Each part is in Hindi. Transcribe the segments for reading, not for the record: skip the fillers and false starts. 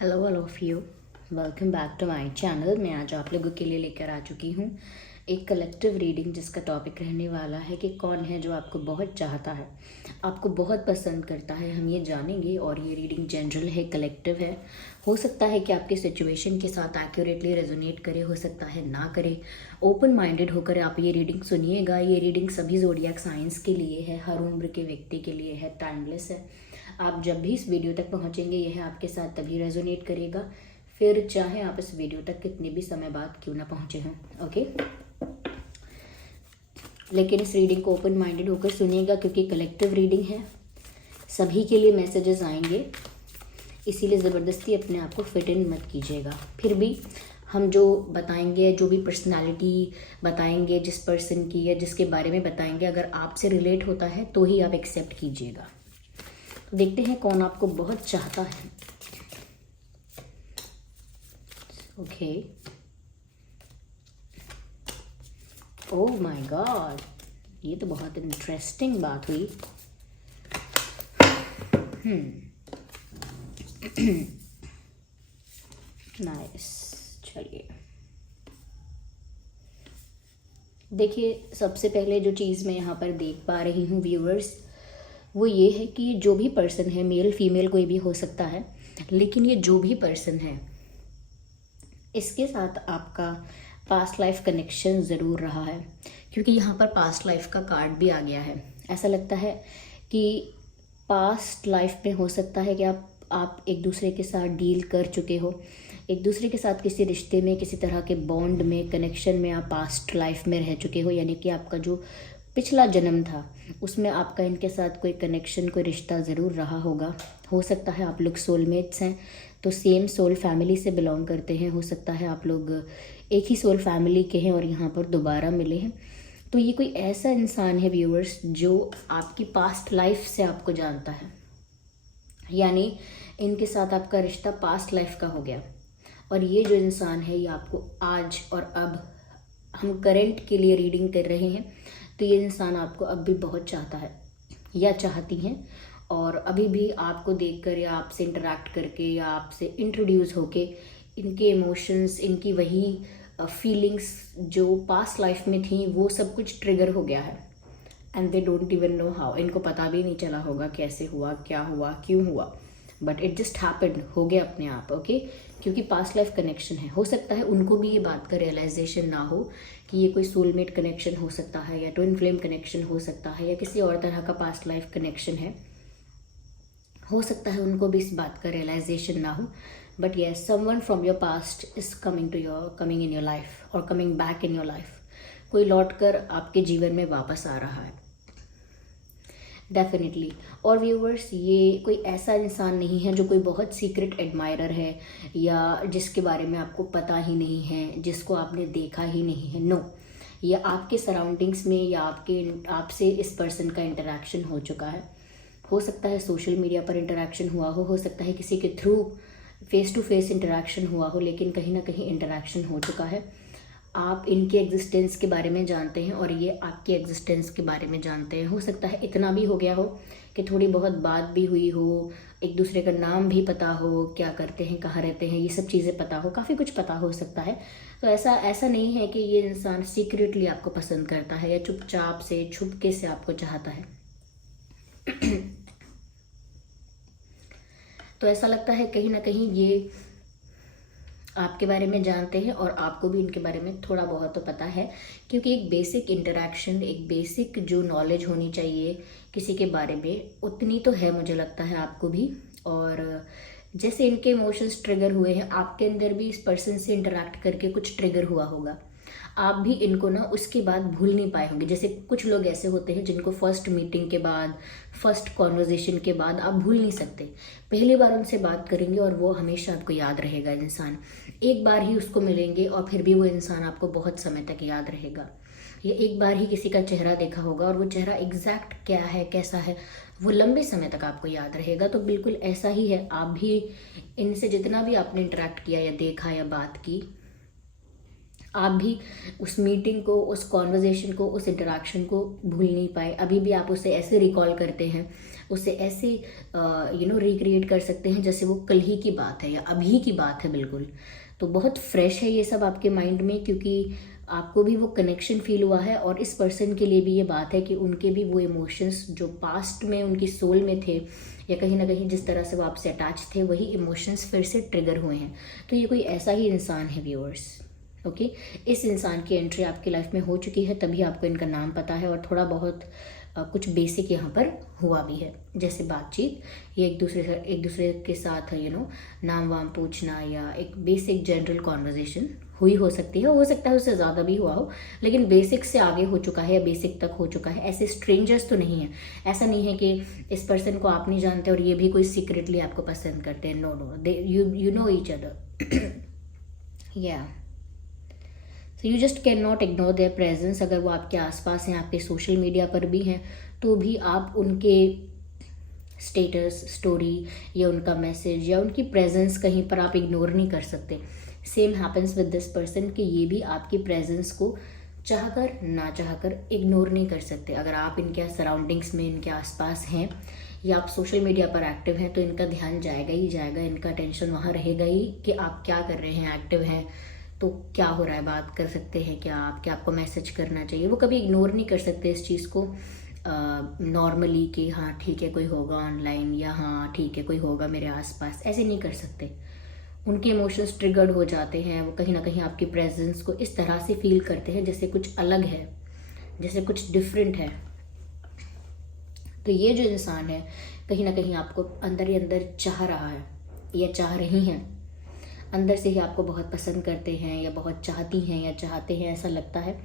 Hello all of you, welcome back to my channel. मैं आज आप लोगों के लिए लेकर आ चुकी हूँ एक कलेक्टिव रीडिंग जिसका टॉपिक रहने वाला है कि कौन है जो आपको बहुत चाहता है, आपको बहुत पसंद करता है। हम ये जानेंगे और ये रीडिंग जनरल है, कलेक्टिव है। हो सकता है कि आपकी सिचुएशन के साथ एक्यूरेटली रेजोनेट करे, हो सकता है ना करे। ओपन माइंडेड होकर आप ये रीडिंग सुनिएगा। ये रीडिंग सभी ज़ोडिएक साइंस के लिए है, हर उम्र के व्यक्ति के लिए है, टाइमलेस है। आप जब भी इस वीडियो तक पहुंचेंगे यह आपके साथ तभी रेजोनेट करेगा, फिर चाहे आप इस वीडियो तक कितने भी समय बाद क्यों ना पहुंचे हों। ओके, लेकिन इस रीडिंग को ओपन माइंडेड होकर सुनिएगा क्योंकि कलेक्टिव रीडिंग है, सभी के लिए मैसेजेस आएंगे, इसीलिए ज़बरदस्ती अपने आप को फिट इन मत कीजिएगा। फिर भी हम जो बताएंगे, जो भी पर्सनालिटी बताएंगे, जिस पर्सन की या जिसके बारे में बताएंगे, अगर आपसे रिलेट होता है तो ही आप एक्सेप्ट कीजिएगा। तो देखते हैं कौन आपको बहुत चाहता है। ओके, ओह माय गॉड, ये तो बहुत इंटरेस्टिंग बात हुई। नाइस, चलिए देखिए, सबसे पहले जो चीज़ मैं यहाँ पर देख पा रही हूँ व्यूअर्स, वो ये है कि जो भी पर्सन है, मेल फीमेल कोई भी हो सकता है, लेकिन ये जो भी पर्सन है इसके साथ आपका पास्ट लाइफ कनेक्शन ज़रूर रहा है, क्योंकि यहाँ पर पास्ट लाइफ का कार्ड भी आ गया है। ऐसा लगता है कि पास्ट लाइफ में हो सकता है कि आप एक दूसरे के साथ डील कर चुके हो, एक दूसरे के साथ किसी रिश्ते में, किसी तरह के बॉन्ड में, कनेक्शन में आप पास्ट लाइफ में रह चुके हो। यानी कि आपका जो पिछला जन्म था उसमें आपका इनके साथ कोई कनेक्शन, कोई रिश्ता ज़रूर रहा होगा। हो सकता है आप लोग सोलमेट्स हैं, तो सेम सोल फैमिली से बिलोंग करते हैं। हो सकता है आप लोग एक ही सोल फैमिली के हैं और यहाँ पर दोबारा मिले हैं। तो ये कोई ऐसा इंसान है व्यूअर्स जो आपकी पास्ट लाइफ से आपको जानता है, यानी इनके साथ आपका रिश्ता पास्ट लाइफ का हो गया। और ये जो इंसान है ये आपको आज और अब, हम करंट के लिए रीडिंग कर रहे हैं, तो ये इंसान आपको अब भी बहुत चाहता है या चाहती हैं। और अभी भी आपको देखकर या आपसे इंटरेक्ट करके या आपसे इंट्रोड्यूस होके इनके इमोशंस, इनकी वही फीलिंग्स जो पास्ट लाइफ में थी, वो सब कुछ ट्रिगर हो गया है। And they don't even know how, इनको पता भी नहीं चला होगा कैसे हुआ, क्या हुआ, क्यों हुआ, बट इट जस्ट हैपेंड, हो गया अपने आप। ओके, क्योंकि पास्ट लाइफ कनेक्शन है। हो सकता है उनको भी ये बात का रियलाइजेशन ना हो कि ये कोई सोलमेट कनेक्शन हो सकता है, या ट्विन फ्लेम कनेक्शन हो सकता है, या किसी और तरह का पास्ट लाइफ कनेक्शन है। हो सकता है उनको भी इस बात का रियलाइजेशन ना हो, but yes, someone from your past is coming in your life और coming back in your life. कोई लौट कर आपके जीवन में वापस आ रहा है डेफिनेटली। और व्यूवर्स, ये कोई ऐसा इंसान नहीं है जो कोई बहुत सीक्रेट एडमायरर है या जिसके बारे में आपको पता ही नहीं है, जिसको आपने देखा ही नहीं है। नो, ये आपके सराउंडिंग्स में या आपसे इस पर्सन का इंटरेक्शन हो चुका है। हो सकता है सोशल मीडिया पर इंटरेक्शन हुआ हो सकता है किसी के through face to face interaction हुआ हो, लेकिन कहीं ना कहीं इंटरेक्शन हो चुका है। आप इनके एग्जिस्टेंस के बारे में जानते हैं और ये आपके एग्जिस्टेंस के बारे में जानते हैं। हो सकता है इतना भी हो गया हो कि थोड़ी बहुत बात भी हुई हो, एक दूसरे का नाम भी पता हो, क्या करते हैं, कहाँ रहते हैं, ये सब चीज़ें पता हो, काफ़ी कुछ पता हो सकता है। तो ऐसा नहीं है कि ये इंसान सीक्रेटली आपको पसंद करता है या चुपचाप से, छुपके से आपको चाहता है। तो ऐसा लगता है कहीं ना कहीं ये आपके बारे में जानते हैं और आपको भी इनके बारे में थोड़ा बहुत तो पता है, क्योंकि एक बेसिक इंटरेक्शन, एक बेसिक जो नॉलेज होनी चाहिए किसी के बारे में, उतनी तो है मुझे लगता है आपको भी। और जैसे इनके इमोशंस ट्रिगर हुए हैं, आपके अंदर भी इस पर्सन से इंटरेक्ट करके कुछ ट्रिगर हुआ होगा। आप भी इनको ना उसके बाद भूल नहीं पाए होंगे। जैसे कुछ लोग ऐसे होते हैं जिनको फर्स्ट मीटिंग के बाद, फर्स्ट कॉन्वर्जेशन के बाद आप भूल नहीं सकते। पहली बार उनसे बात करेंगे और वो हमेशा आपको याद रहेगा इंसान। एक बार ही उसको मिलेंगे और फिर भी वो इंसान आपको बहुत समय तक याद रहेगा। या एक बार ही किसी का चेहरा देखा होगा और वो चेहरा एग्जैक्ट क्या है, कैसा है, वो लंबे समय तक आपको याद रहेगा। तो बिल्कुल ऐसा ही है, आप भी इनसे जितना भी आपने इंटरेक्ट किया या देखा या बात की, आप भी उस मीटिंग को, उस कॉन्वर्जेशन को, उस इंटरेक्शन को भूल नहीं पाए। अभी भी आप उसे ऐसे रिकॉल करते हैं, उसे ऐसे रिक्रिएट कर सकते हैं जैसे वो कल ही की बात है या अभी की बात है बिल्कुल। तो बहुत फ्रेश है ये सब आपके माइंड में, क्योंकि आपको भी वो कनेक्शन फील हुआ है और इस पर्सन के लिए भी ये बात है कि उनके भी वो इमोशंस जो पास्ट में उनकी सोल में थे या कहीं ना कहीं जिस तरह से वो आपसे अटैच थे, वही इमोशंस फिर से ट्रिगर हुए हैं। तो ये कोई ऐसा ही इंसान है व्यूअर्स। ओके, इस इंसान की एंट्री आपकी लाइफ में हो चुकी है, तभी आपको इनका नाम पता है और थोड़ा बहुत कुछ बेसिक यहाँ पर हुआ भी है, जैसे बातचीत, ये एक दूसरे के साथ नाम वाम पूछना या एक बेसिक जनरल कॉन्वर्जेशन हुई हो सकती है, हो सकता है उससे ज़्यादा भी हुआ हो, लेकिन बेसिक से आगे हो चुका है या बेसिक तक हो चुका है। ऐसे स्ट्रेंजर्स तो नहीं है, ऐसा नहीं है कि इस पर्सन को आप नहीं जानते और ये भी कोई सीक्रेटली आपको पसंद करते हैं। No no, they you know each other. या so you just can not ignore their presence. अगर वो आपके आसपास हैं, आपके सोशल मीडिया पर भी हैं, तो भी आप उनके स्टेटस, स्टोरी या उनका मैसेज या उनकी प्रेजेंस कहीं पर आप इग्नोर नहीं कर सकते। Same happens with this person कि ये भी आपकी प्रेजेंस को चाहकर ना चाहकर इग्नोर नहीं कर सकते। अगर आप इनके सराउंडिंग्स में, इनके आसपास हैं या आप सोशल मीडिया पर एक्टिव हैं, तो इनका ध्यान जाएगा ही जाएगा, इनका टेंशन वहाँ रहेगा ही कि आप क्या कर रहे हैं, एक्टिव हैं तो क्या हो रहा है, बात कर सकते हैं क्या आपको मैसेज करना चाहिए। वो कभी इग्नोर नहीं कर सकते इस चीज़ को नॉर्मली कि हाँ ठीक है कोई होगा ऑनलाइन, या हाँ ठीक है कोई होगा मेरे आसपास, ऐसे नहीं कर सकते। उनके इमोशंस ट्रिगर्ड हो जाते हैं, वो कहीं ना कहीं आपकी प्रेजेंस को इस तरह से फील करते हैं जैसे कुछ अलग है, जैसे कुछ डिफरेंट है। तो ये जो इंसान है कहीं ना कहीं आपको अंदर ही अंदर चाह रहा है या चाह रही हैं, अंदर से ही आपको बहुत पसंद करते हैं या बहुत चाहती हैं या चाहते हैं, ऐसा लगता है।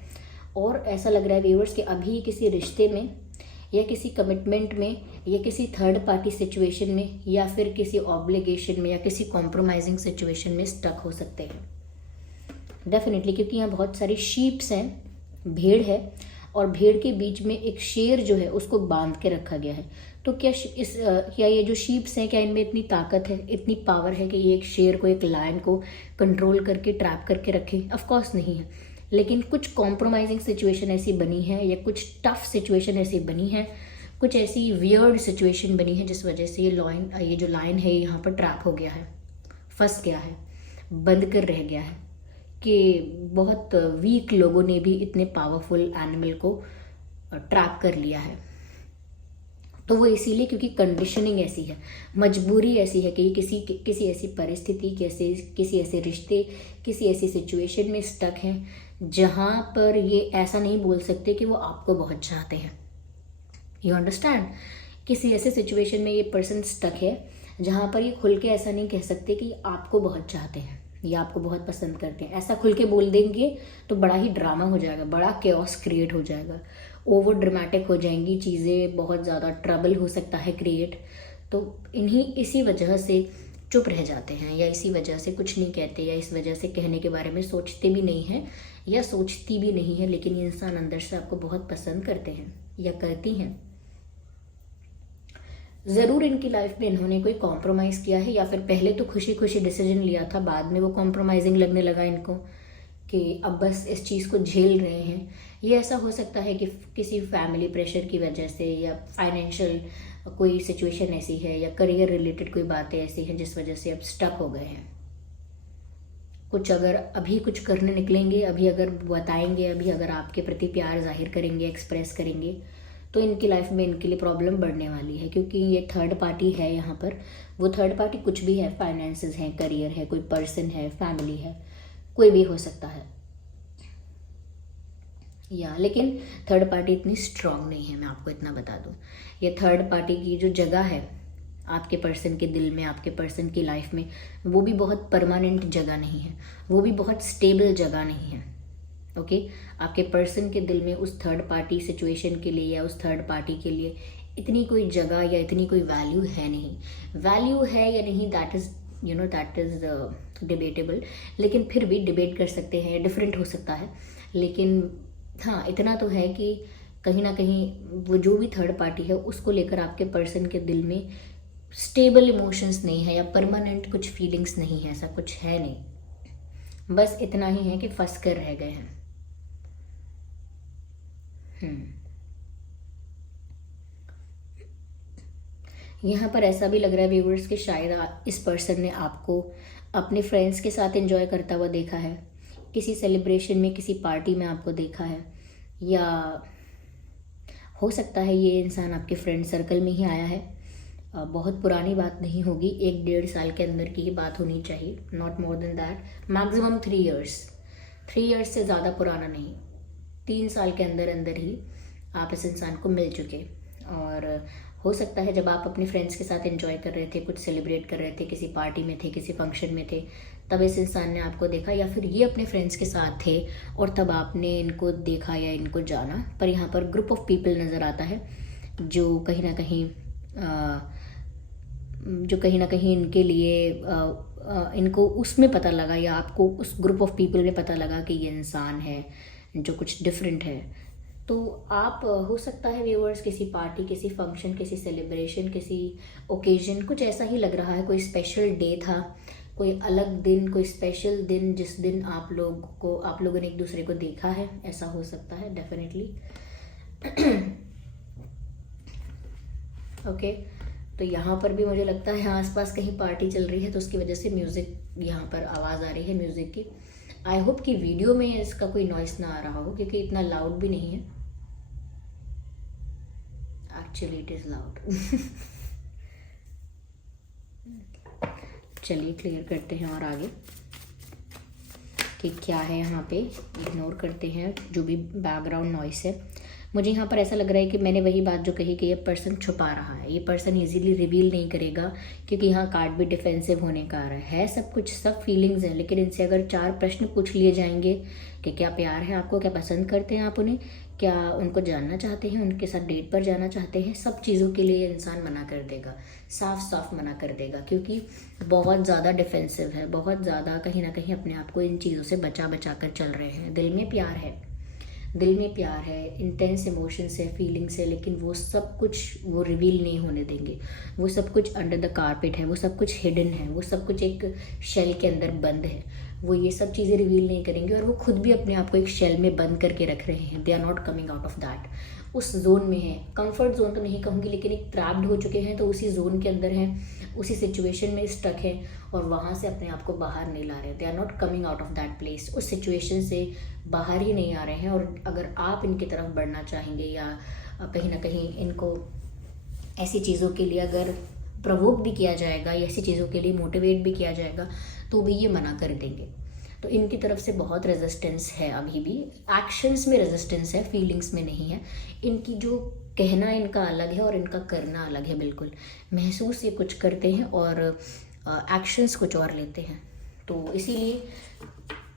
और ऐसा लग रहा है व्यूअर्स कि अभी किसी रिश्ते में या किसी कमिटमेंट में या किसी थर्ड पार्टी सिचुएशन में या फिर किसी ऑब्लिगेशन में या किसी कॉम्प्रोमाइजिंग सिचुएशन में स्टक हो सकते हैं डेफिनेटली, क्योंकि यहाँ बहुत सारी शीप्स हैं, भेड़ है और भेड़ के बीच में एक शेर जो है उसको बांध के रखा गया है। तो क्या ये जो शीप्स हैं, क्या इनमें इतनी ताकत है, इतनी पावर है कि ये एक शेर को, एक लायन को कंट्रोल करके ट्रैप करके रखे? ऑफ कोर्स नहीं है, लेकिन कुछ कॉम्प्रोमाइजिंग सिचुएशन ऐसी बनी है या कुछ टफ सिचुएशन ऐसी बनी है, कुछ ऐसी वियर्ड सिचुएशन बनी है जिस वजह से ये जो लायन है यहाँ पर ट्रैप हो गया है, फंस गया है, बंद कर रह गया है। कि बहुत वीक लोगों ने भी इतने पावरफुल एनिमल को ट्रैप कर लिया है। तो वो इसीलिए क्योंकि कंडीशनिंग ऐसी है, मजबूरी ऐसी है कि किसी ऐसी परिस्थिति, किसी ऐसे रिश्ते, किसी ऐसी सिचुएशन में स्टक हैं जहाँ पर ये ऐसा नहीं बोल सकते कि वो आपको बहुत चाहते हैं। You understand? किसी ऐसे सिचुएशन में ये पर्सन स्टक है जहाँ पर ये खुल के ऐसा नहीं कह सकते कि आपको बहुत चाहते हैं या आपको बहुत पसंद करते हैं। ऐसा खुल के बोल देंगे तो बड़ा ही ड्रामा हो जाएगा, बड़ा केओस क्रिएट हो जाएगा, ओवर ड्रामेटिक हो जाएंगी चीज़ें, बहुत ज़्यादा ट्रबल हो सकता है क्रिएट। तो इसी वजह से चुप रह जाते हैं या इसी वजह से कुछ नहीं कहते या इस वजह से कहने के बारे में सोचते भी नहीं हैं या सोचती भी नहीं है। लेकिन ये इंसान अंदर से आपको बहुत पसंद करते हैं या करती हैं। ज़रूर इनकी लाइफ में इन्होंने कोई कॉम्प्रोमाइज़ किया है या फिर पहले तो खुशी खुशी डिसीजन लिया था, बाद में वो कॉम्प्रोमाइजिंग लगने लगा इनको कि अब बस इस चीज़ को झेल रहे हैं। ये ऐसा हो सकता है कि किसी फैमिली प्रेशर की वजह से या फाइनेंशियल कोई सिचुएशन ऐसी है या करियर रिलेटेड कोई बातें ऐसी हैं जिस वजह से अब स्टक हो गए हैं। कुछ अगर अभी कुछ करने निकलेंगे, अभी अगर बताएंगे, अभी अगर आपके प्रति प्यार जाहिर करेंगे, एक्सप्रेस करेंगे, तो इनकी लाइफ में इनके लिए प्रॉब्लम बढ़ने वाली है। क्योंकि ये थर्ड पार्टी है यहाँ पर, वो थर्ड पार्टी कुछ भी है, फाइनेंसेस हैं, करियर है, कोई पर्सन है, फैमिली है, कोई भी हो सकता है लेकिन थर्ड पार्टी इतनी स्ट्रांग नहीं है, मैं आपको इतना बता दूं। ये थर्ड पार्टी की जो जगह है आपके पर्सन के दिल में, आपके पर्सन की लाइफ में, वो भी बहुत परमानेंट जगह नहीं है, वो भी बहुत स्टेबल जगह नहीं है। ओके, आपके पर्सन के दिल में उस थर्ड पार्टी सिचुएशन के लिए या उस थर्ड पार्टी के लिए इतनी कोई जगह या इतनी कोई वैल्यू है नहीं। वैल्यू है या नहीं, दैट इज़ डिबेटेबल, लेकिन फिर भी डिबेट कर सकते हैं, डिफरेंट हो सकता है। लेकिन हाँ, इतना तो है कि कहीं ना कहीं वो जो भी थर्ड पार्टी है उसको लेकर आपके पर्सन के दिल में स्टेबल इमोशंस नहीं है या परमानेंट कुछ फीलिंग्स नहीं है, ऐसा कुछ है नहीं। बस इतना ही है कि फंस कर रह गए हैं। यहाँ पर ऐसा भी लग रहा है व्यूवर्स कि शायद इस पर्सन ने आपको अपने फ्रेंड्स के साथ एंजॉय करता हुआ देखा है, किसी सेलिब्रेशन में, किसी पार्टी में आपको देखा है, या हो सकता है ये इंसान आपके फ्रेंड सर्कल में ही आया है। बहुत पुरानी बात नहीं होगी, 1-1.5 साल के अंदर की ही बात होनी चाहिए, not more than that, maximum 3 years. 3 years से ज़्यादा पुराना नहीं, 3 साल के अंदर अंदर ही आप इस इंसान को मिल चुके। और हो सकता है जब आप अपने फ्रेंड्स के साथ एंजॉय कर रहे थे, कुछ सेलिब्रेट कर रहे थे, किसी पार्टी में थे, किसी फंक्शन में थे, तब इस इंसान ने आपको देखा, या फिर ये अपने फ्रेंड्स के साथ थे और तब आपने इनको देखा या इनको जाना। पर यहाँ पर ग्रुप ऑफ पीपल नज़र आता है जो कहीं ना कहीं इनके लिए इनको उसमें पता लगा, या आपको उस ग्रुप ऑफ पीपल में पता लगा कि ये इंसान है जो कुछ डिफरेंट है। तो आप हो सकता है व्यूअर्स किसी पार्टी, किसी फंक्शन, किसी सेलिब्रेशन, किसी ओकेजन, कुछ ऐसा ही लग रहा है, कोई स्पेशल डे था, कोई अलग दिन, कोई स्पेशल दिन जिस दिन आप लोगों ने एक दूसरे को देखा है, ऐसा हो सकता है डेफिनेटली। ओके, तो यहाँ पर भी मुझे लगता है आसपास कहीं पार्टी चल रही है, तो उसकी वजह से म्यूज़िक, यहाँ पर आवाज़ आ रही है म्यूज़िक की। आई होप कि वीडियो में इसका कोई नॉइस ना आ रहा हो, क्योंकि इतना लाउड भी नहीं है, एक्चुअली इट इज़ लाउड। चलिए क्लियर करते हैं और आगे कि क्या है यहाँ पे, इग्नोर करते हैं जो भी बैकग्राउंड नॉइस है। मुझे यहाँ पर ऐसा लग रहा है कि मैंने वही बात जो कही कि ये पर्सन छुपा रहा है, ये पर्सन इजीली रिवील नहीं करेगा, क्योंकि यहाँ कार्ड भी डिफेंसिव होने का आ रहा है। सब कुछ, सब फीलिंग्स हैं, लेकिन इनसे अगर 4 प्रश्न पूछ लिए जाएंगे कि क्या प्यार है आपको, क्या पसंद करते हैं आप उन्हें, क्या उनको जानना चाहते हैं, उनके साथ डेट पर जाना चाहते हैं, सब चीज़ों के लिए इंसान मना कर देगा, साफ साफ मना कर देगा, क्योंकि बहुत ज़्यादा डिफेंसिव है, बहुत ज़्यादा कहीं ना कहीं अपने आप को इन चीज़ों से बचा कर चल रहे हैं। दिल में प्यार है, दिल में प्यार है, इंटेंस इमोशंस है, फीलिंग्स है, लेकिन वो सब कुछ वो रिवील नहीं होने देंगे। वो सब कुछ अंडर द कारपेट है, वो सब कुछ हिडन है, वो सब कुछ एक शेल के अंदर बंद है। वो ये सब चीज़ें रिवील नहीं करेंगे, और वो खुद भी अपने आप को एक शेल में बंद करके रख रहे हैं। They are not coming out of that. उस जोन में है, कंफर्ट जोन तो नहीं कहूँगी, लेकिन एक ट्रैप्ड हो चुके हैं, तो उसी जोन के अंदर हैं, उसी सिचुएशन में स्टक है, और वहाँ से अपने आप को बाहर नहीं ला रहे। They are not coming out of that place, उस सिचुएशन से बाहर ही नहीं आ रहे हैं। और अगर आप इनकी तरफ बढ़ना चाहेंगे, या कहीं ना कहीं इनको ऐसी चीज़ों के लिए अगर प्रवोक भी किया जाएगा, या ऐसी चीज़ों के लिए मोटिवेट भी किया जाएगा, तो भी ये मना कर देंगे। तो इनकी तरफ से बहुत रेजिस्टेंस है, अभी भी एक्शंस में रेजिस्टेंस है, फीलिंग्स में नहीं है। इनकी जो कहना इनका अलग है और इनका करना अलग है, बिल्कुल महसूस ये कुछ करते हैं और एक्शंस कुछ और लेते हैं। तो इसीलिए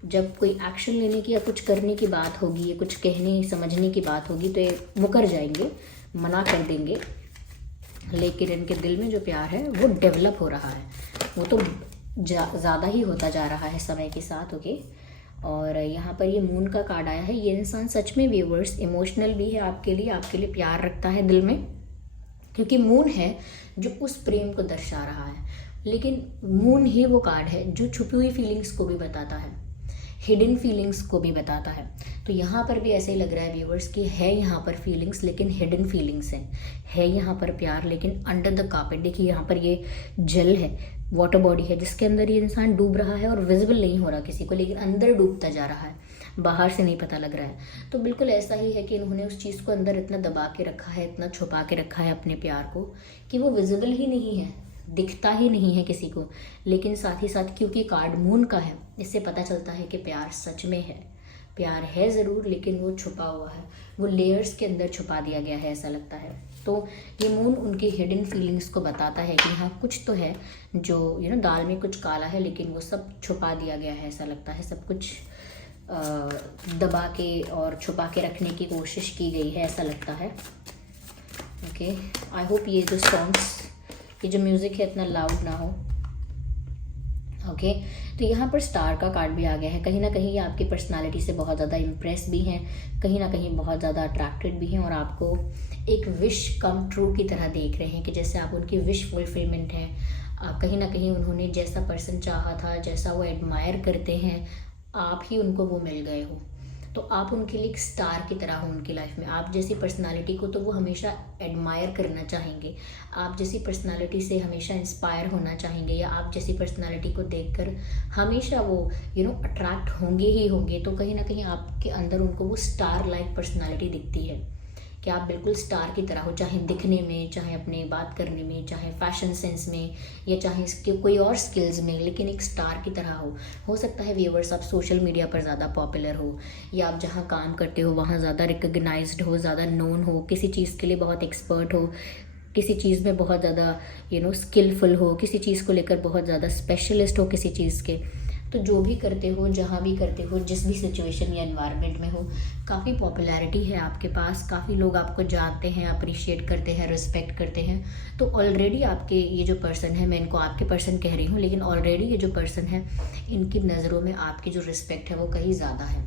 जब कोई एक्शन लेने की या कुछ करने की बात होगी, या कुछ कहने समझने की बात होगी, तो ये मुकर जाएंगे, मना कर देंगे। लेकिन इनके दिल में जो प्यार है वो डेवलप हो रहा है, वो तो ज़्यादा ही होता जा रहा है समय के साथ। ओके, और यहाँ पर ये मून का कार्ड आया है। ये इंसान सच में व्यूवर्स इमोशनल भी है आपके लिए प्यार रखता है दिल में, क्योंकि मून है जो उस प्रेम को दर्शा रहा है। लेकिन मून ही वो कार्ड है जो छुपी हुई फीलिंग्स को भी बताता है, हिडन फीलिंग्स को भी बताता है। तो यहाँ पर भी ऐसे ही लग रहा है व्यूवर्स कि है यहाँ पर फीलिंग्स, लेकिन हिडन फीलिंग्स हैं। है यहाँ पर प्यार, लेकिन अंडर द कार्पेट। देखिए यहाँ पर ये जल है, वाटर बॉडी है, जिसके अंदर ये इंसान डूब रहा है और विजिबल नहीं हो रहा किसी को, लेकिन अंदर डूबता जा रहा है, बाहर से नहीं पता लग रहा है। तो बिल्कुल ऐसा ही है कि इन्होंने उस चीज़ को अंदर इतना दबा के रखा है, इतना छुपा के रखा है अपने प्यार को, कि वो विजिबल ही नहीं है, दिखता ही नहीं है किसी को। लेकिन साथ ही साथ क्योंकि कार्ड मून का है, इससे पता चलता है कि प्यार सच में है। प्यार है ज़रूर, लेकिन वो छुपा हुआ है, वो लेयर्स के अंदर छुपा दिया गया है, ऐसा लगता है। तो ये मून उनकी हिडन फीलिंग्स को बताता है कि हाँ कुछ तो है जो दाल में कुछ काला है, लेकिन वो सब छुपा दिया गया है, ऐसा लगता है। सब कुछ दबा के और छुपा के रखने की कोशिश की गई है, ऐसा लगता है। ओके, आई होप ये जो सॉन्ग्स, ये जो म्यूज़िक है इतना लाउड ना हो। ओके, तो यहाँ पर स्टार का कार्ड भी आ गया है। कहीं ना कहीं ये आपकी पर्सनालिटी से बहुत ज़्यादा इम्प्रेस भी हैं, कहीं ना कहीं बहुत ज़्यादा अट्रैक्टेड भी हैं, और आपको एक विश कम ट्रू की तरह देख रहे हैं, कि जैसे आप उनकी विश फुलफिलमेंट हैं। कहीं ना कहीं उन्होंने जैसा पर्सन चाहा था, जैसा वो एडमायर करते हैं, आप ही उनको वो मिल गए हो, तो आप उनके लिए एक स्टार की तरह हो उनकी लाइफ में। आप जैसी पर्सनालिटी को तो वो हमेशा एडमायर करना चाहेंगे, आप जैसी पर्सनालिटी से हमेशा इंस्पायर होना चाहेंगे, या आप जैसी पर्सनालिटी को देखकर हमेशा वो अट्रैक्ट होंगे ही होंगे। तो कहीं ना कहीं आपके अंदर उनको वो स्टार लाइक पर्सनालिटी दिखती है कि आप बिल्कुल स्टार की तरह हो, चाहे दिखने में, चाहे अपने बात करने में, चाहे फैशन सेंस में, या चाहे इसके कोई और स्किल्स में, लेकिन एक स्टार की तरह हो सकता है व्यूअर्स आप सोशल मीडिया पर ज़्यादा पॉपुलर हो, या आप जहाँ काम करते हो वहाँ ज़्यादा रिकग्नाइज्ड हो, ज़्यादा नोन हो, किसी चीज़ के लिए बहुत एक्सपर्ट हो, किसी चीज़ में बहुत ज़्यादा स्किलफुल हो, किसी चीज़ को लेकर बहुत ज़्यादा स्पेशलिस्ट हो किसी चीज़ के। तो जो भी करते हो, जहाँ भी करते हो, जिस भी सिचुएशन या एनवायरनमेंट में हो, काफ़ी पॉपुलैरिटी है आपके पास, काफ़ी लोग आपको जानते हैं, अप्रिशिएट करते हैं, रिस्पेक्ट करते हैं। तो ऑलरेडी आपके ये जो पर्सन है, मैं इनको आपके पर्सन कह रही हूँ, लेकिन ऑलरेडी ये जो पर्सन है, इनकी नज़रों में आपकी जो रिस्पेक्ट है वो कहीं ज़्यादा है।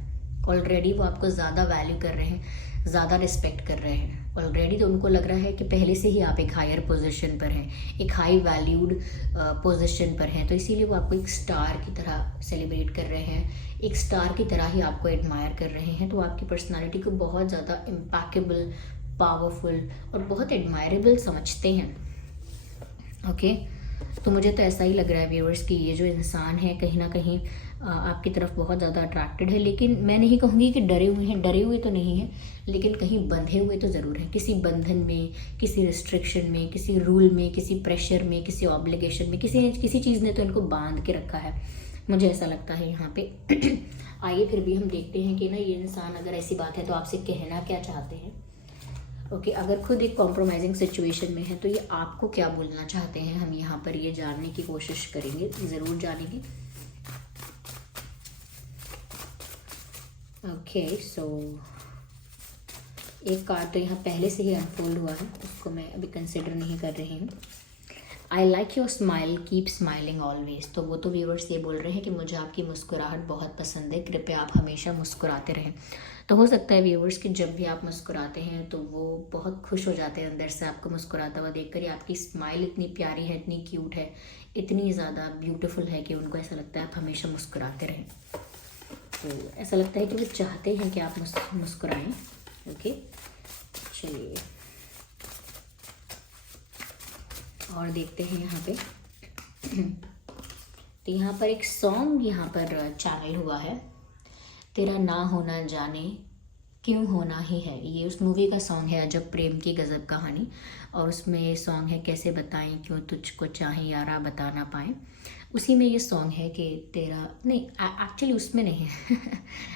ऑलरेडी वो आपको ज़्यादा वैल्यू कर रहे हैं, ज़्यादा रिस्पेक्ट कर रहे हैं ऑलरेडी। तो उनको लग रहा है कि पहले से ही आप एक हायर पोजीशन पर हैं, एक हाई वैल्यूड पोजीशन पर हैं, तो इसीलिए वो आपको एक स्टार की तरह सेलिब्रेट कर रहे हैं, एक स्टार की तरह ही आपको एडमायर कर रहे हैं। तो आपकी पर्सनालिटी को बहुत ज़्यादा इम्पैक्टेबल, पावरफुल और बहुत एडमायरेबल समझते हैं। ओके, तो मुझे तो ऐसा ही लग रहा है व्यूअर्स कि ये जो इंसान है कहीं ना कहीं आपकी तरफ बहुत ज़्यादा अट्रैक्टेड है। लेकिन मैं नहीं कहूँगी कि डरे हुए हैं, डरे हुए तो नहीं हैं, लेकिन कहीं बंधे हुए तो ज़रूर हैं, किसी बंधन में, किसी रिस्ट्रिक्शन में, किसी रूल में, किसी प्रेशर में, किसी ऑब्लिगेशन में, किसी चीज़ ने तो इनको बांध के रखा है, मुझे ऐसा लगता है यहाँ पे। आइए फिर भी हम देखते हैं कि ना ये इंसान, अगर ऐसी बात है तो आपसे कहना क्या चाहते हैं। ओके, अगर खुद एक कॉम्प्रोमाइजिंग सिचुएशन में है तो ये आपको क्या बोलना चाहते हैं, हम यहाँ पर ये जानने की कोशिश करेंगे, ज़रूर जानेंगे। ओके, सो एक कार्ड तो यहाँ पहले से ही अनफोल्ड हुआ है, उसको मैं अभी कंसिडर नहीं कर रही हूँ। I like your smile, keep smiling always. तो वो तो व्यूअर्स ये बोल रहे हैं कि मुझे आपकी मुस्कुराहट बहुत पसंद है, कृपया आप हमेशा मुस्कुराते रहें। तो हो सकता है व्यूअर्स कि जब भी आप मुस्कुराते हैं तो वो बहुत खुश हो जाते हैं अंदर से आपको मुस्कुराता हुआ देखकर। आपकी स्माइल इतनी प्यारी है, इतनी क्यूट है, इतनी ज़्यादा ब्यूटीफुल है कि उनको ऐसा लगता है आप हमेशा मुस्कुराते रहें। तो ऐसा लगता है कि वो चाहते हैं कि आप मुस्कुराएं। ओके, चलिए और देखते हैं यहाँ पे। तो यहाँ पर एक सॉन्ग यहाँ पर चैनल हुआ है, तेरा ना होना जाने क्यों होना ही है। ये उस मूवी का सॉन्ग है, अजब प्रेम की गज़ब कहानी, और उसमें ये सॉन्ग है, कैसे बताएं क्यों तुझको चाहें यारा बता ना पाएँ। उसी में ये सॉन्ग है कि तेरा नहीं, एक्चुअली उसमें नहीं है।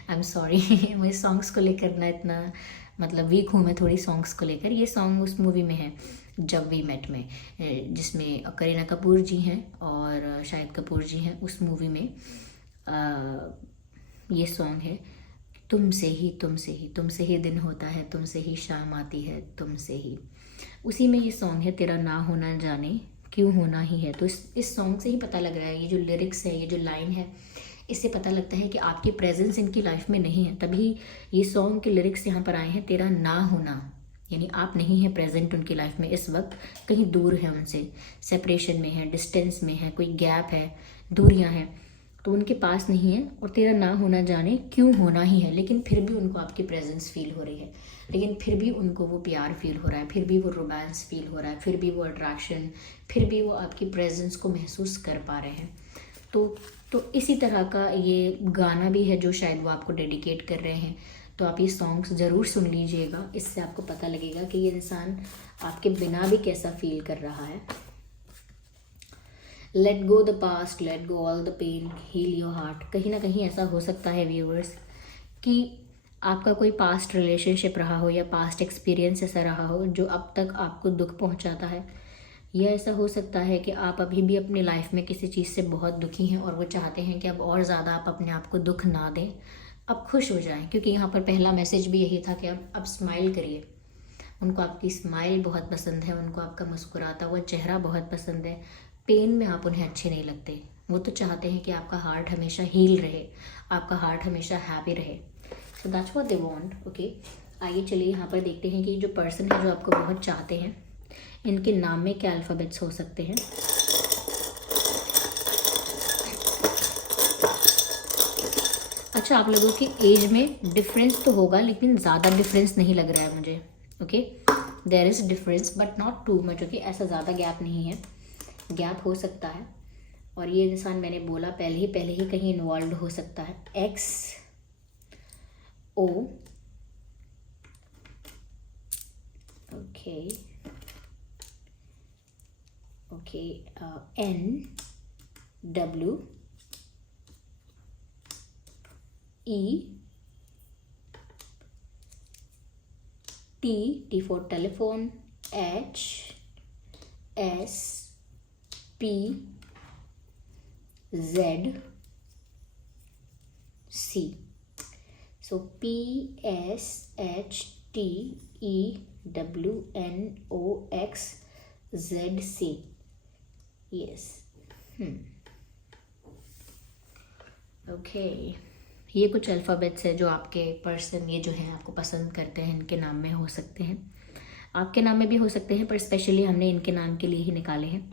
आई एम सॉरी, मुझे सॉन्ग्स को लेकर ना इतना मतलब वीक हूँ मैं थोड़ी सॉन्ग्स को लेकर। ये सॉन्ग उस मूवी में है, जब वी मेट में, जिसमें करीना कपूर जी हैं और शाहिद कपूर जी हैं। उस मूवी में ये सॉन्ग है, तुमसे ही तुमसे ही तुमसे ही दिन होता है, तुमसे ही शाम आती है, तुमसे ही। उसी में ये सॉन्ग है, तेरा ना होना जाने क्यों होना ही है। तो इस सॉन्ग से ही पता लग रहा है, ये जो लिरिक्स है, ये जो लाइन है, इससे पता लगता है कि आपकी प्रेजेंस इनकी लाइफ में नहीं है, तभी ये सॉन्ग के लिरिक्स यहाँ पर आए हैं। तेरा ना होना यानी आप नहीं हैं प्रेजेंट उनकी लाइफ में, इस वक्त कहीं दूर है उनसे, सेपरेशन में है, डिस्टेंस में है, कोई गैप है, दूरियां हैं, तो उनके पास नहीं है। और तेरा ना होना जाने क्यों होना ही है, लेकिन फिर भी उनको आपकी प्रेजेंस फील हो रही है, लेकिन फिर भी उनको वो प्यार फील हो रहा है, फिर भी वो रोमांस फील हो रहा है, फिर भी वो अट्रैक्शन, फिर भी वो आपकी प्रेजेंस को महसूस कर पा रहे हैं। तो इसी तरह का ये गाना भी है जो शायद वो आपको डेडिकेट कर रहे हैं। तो आप ये सॉन्ग्स ज़रूर सुन लीजिएगा, इससे आपको पता लगेगा कि ये इंसान आपके बिना भी कैसा फील कर रहा है। Let go the past, let go all the pain, heal your heart. कहीं ना कहीं ऐसा हो सकता है व्यूअर्स कि आपका कोई पास्ट रिलेशनशिप रहा हो या पास्ट एक्सपीरियंस ऐसा रहा हो जो अब तक आपको दुख पहुंचाता है। यह ऐसा हो सकता है कि आप अभी भी अपनी लाइफ में किसी चीज़ से बहुत दुखी हैं और वो चाहते हैं कि अब और ज़्यादा आप अपने आप को दुख ना दें, अब खुश हो जाएं, क्योंकि यहाँ पर पहला मैसेज भी यही था कि अब स्माइल करिए। उनको आपकी स्माइल बहुत पसंद है, उनको आपका मुस्कुराता हुआ चेहरा बहुत पसंद है। पेन में आप उन्हें अच्छे नहीं लगते, वो तो चाहते हैं कि आपका हार्ट हमेशा हील रहे, आपका हार्ट हमेशा हैप्पी रहे। So that's what they want. Okay, आइए चलिए यहाँ पर देखते हैं कि जो पर्सन है जो आपको बहुत चाहते हैं, इनके नाम में क्या अल्फ़ाबेट्स हो सकते हैं। अच्छा, आप लोगों की एज में डिफरेंस तो होगा, लेकिन ज़्यादा डिफरेंस नहीं लग रहा है मुझे। Okay, there is difference but not too much. Okay, ऐसा ज़्यादा गैप नहीं है, गैप हो सकता है। और ये इंसान मैंने बोला पहले ही कहीं इन्वॉल्व हो सकता है। X O okay okay N W E T for telephone, H S P Z C. So P S H T E W N O X Z C. Yes, okay. ये कुछ अल्फ़ाबेट्स है जो आपके पर्सन, ये जो हैं आपको पसंद करते हैं, इनके नाम में हो सकते हैं, आपके नाम में भी हो सकते हैं, पर स्पेशली हमने इनके नाम के लिए ही निकाले हैं।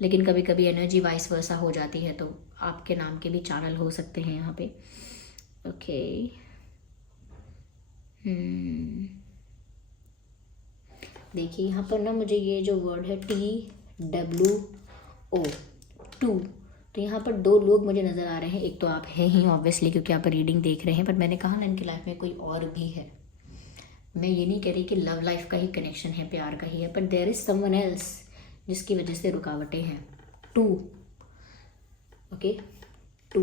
लेकिन कभी कभी एनर्जी वाइस वर्सा हो जाती है, तो आपके नाम के भी चैनल हो सकते हैं यहाँ पे। ओके, देखिए यहाँ पर ना मुझे ये जो वर्ड है TWO, टू, तो यहाँ पर दो लोग मुझे नज़र आ रहे हैं। एक तो आप हैं ही ऑब्वियसली, क्योंकि आप रीडिंग देख रहे हैं, पर मैंने कहा ना इनकी लाइफ में कोई और भी है। मैं ये नहीं कह रही कि लव लाइफ का ही कनेक्शन है, प्यार का ही है, पर देयर इज़ समवन एल्स जिसकी वजह से रुकावटें हैं। Two, okay, two,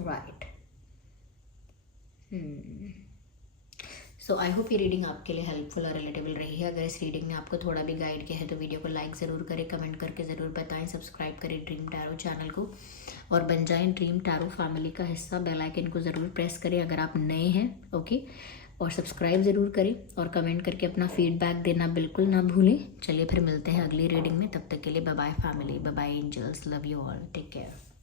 right. So I hope ये रीडिंग आपके लिए हेल्पफुल और रिलेटेबल रही है। अगर इस रीडिंग ने आपको थोड़ा भी गाइड किया है तो वीडियो को लाइक ज़रूर करें, कमेंट करके ज़रूर बताएं, सब्सक्राइब करें ड्रीम टैरो चैनल को और बन जाएं ड्रीम टैरो फैमिली का हिस्सा। बेल आइकन को ज़रूर प्रेस करें अगर आप नए हैं, ओके, और सब्सक्राइब ज़रूर करें और कमेंट करके अपना फीडबैक देना बिल्कुल ना भूलें। चलिए फिर मिलते हैं अगली रीडिंग में, तब तक के लिए bye bye family, bye bye angels, love you all, take care.